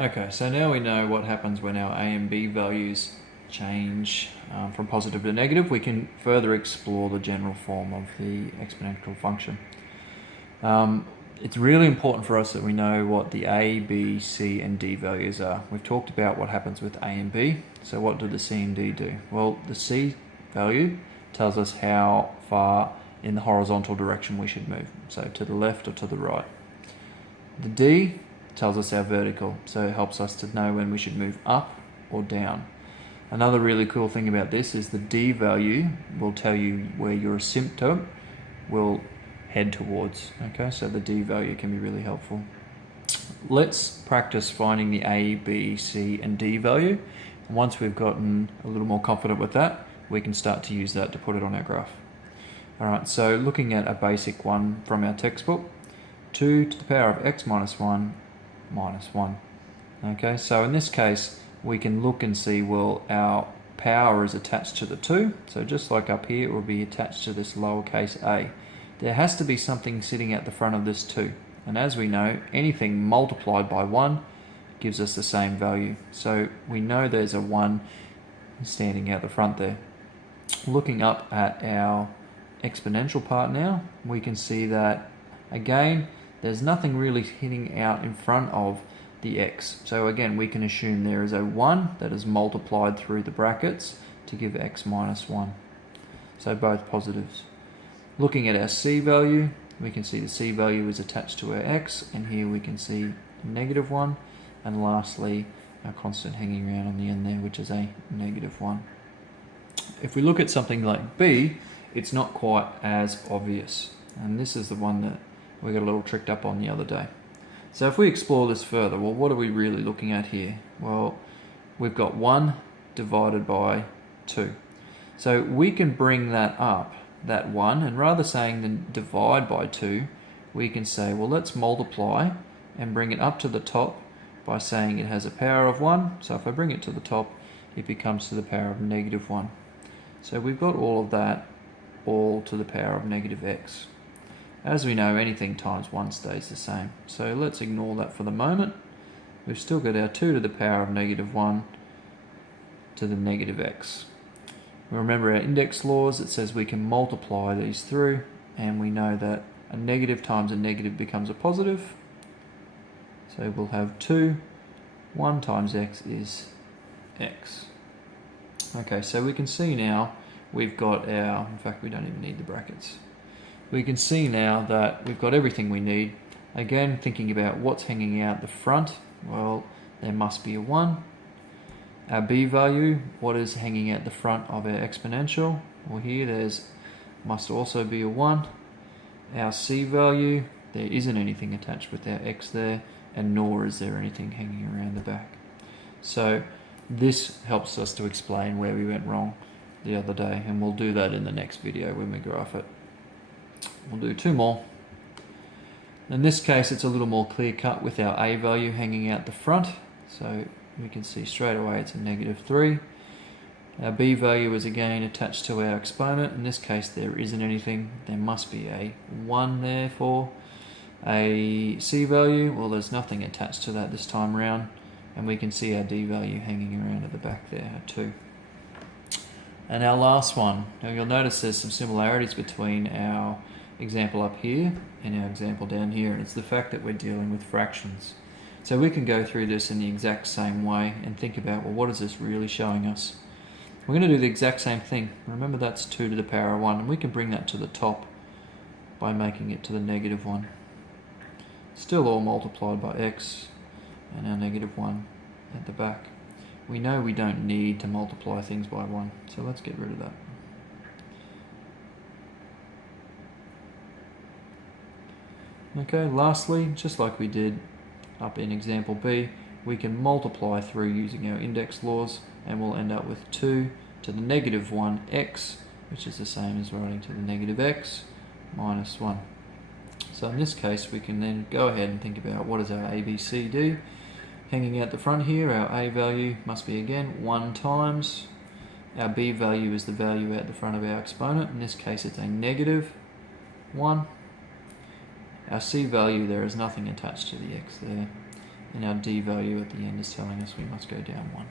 Okay, so now we know what happens when our a and b values change from positive to negative. We can further explore the general form of the exponential function. It's really important for us that we know what the a, b, c and d values are. We've talked about what happens with a and b, so what do the c and d do? Well, the c value tells us how far in the horizontal direction we should move, so to the left or to the right. The d tells us our vertical, so it helps us to know when we should move up or down. Another really cool thing about this is the d value will tell you where your asymptote will head towards. Okay, so the d value can be really helpful. Let's practice finding the a, b, c and d value. And once we've gotten a little more confident with that, we can start to use that to put it on our graph. Alright, so looking at a basic one from our textbook, 2 to the power of x minus 1 minus 1. Okay, so in this case we can look and see, well, our power is attached to the 2, so just like up here it will be attached to this lowercase a. There has to be something sitting at the front of this 2, and as we know, anything multiplied by 1 gives us the same value, so we know there's a 1 standing out the front there. Looking up at our exponential part now, we can see that again there's nothing really hitting out in front of the x. So again, we can assume there is a 1 that is multiplied through the brackets to give x minus 1. So both positives. Looking at our c value, we can see the c value is attached to our x, and here we can see negative 1. And lastly, our constant hanging around on the end there, which is a negative 1. If we look at something like b, it's not quite as obvious. And this is the one that we got a little tricked up on the other day. So if we explore this further, well, what are we really looking at here? Well, we've got 1 divided by 2. So we can bring that up, that 1, and rather saying than divide by 2, we can say, well, let's multiply and bring it up to the top by saying it has a power of 1. So if I bring it to the top, it becomes to the power of negative 1. So we've got all of that, all to the power of negative x. As we know, anything times 1 stays the same. So let's ignore that for the moment. We've still got our 2 to the power of negative 1 to the negative x. Remember our index laws, it says we can multiply these through, and we know that a negative times a negative becomes a positive. So we'll have 2, 1 times x is x. Okay, so we can see now we've got our, in fact we don't even need the brackets. We can see now that we've got everything we need. Again, thinking about what's hanging out the front, well, there must be a 1. Our b value, what is hanging out the front of our exponential? Well, here there's must also be a 1. Our c value, there isn't anything attached with our x there, and nor is there anything hanging around the back. So this helps us to explain where we went wrong the other day, and we'll do that in the next video when we graph it. We'll do 2 more. In this case, it's a little more clear cut with our a value hanging out the front. So we can see straight away it's a negative 3. Our b value is again attached to our exponent. In this case, there isn't anything. There must be a 1 there for a c value. Well, there's nothing attached to that this time around. And we can see our d value hanging around at the back there at 2. And our last one. Now you'll notice there's some similarities between our example up here and our example down here, and it's the fact that we're dealing with fractions. So we can go through this in the exact same way and think about, well, what is this really showing us? We're going to do the exact same thing. Remember, that's 2 to the power of 1, and we can bring that to the top by making it to the negative 1. Still all multiplied by x, and our negative 1 at the back. We know we don't need to multiply things by 1, so let's get rid of that. Okay, lastly, just like we did up in example B, we can multiply through using our index laws, and we'll end up with 2 to the negative 1x, which is the same as writing to the negative x minus 1. So in this case, we can then go ahead and think about what is our a, b, c, d. Hanging out the front here, our a value must be again 1 times. Our b value is the value at the front of our exponent. In this case, it's a negative 1. Our c value, there is nothing attached to the x there. and our d value at the end is telling us we must go down 1.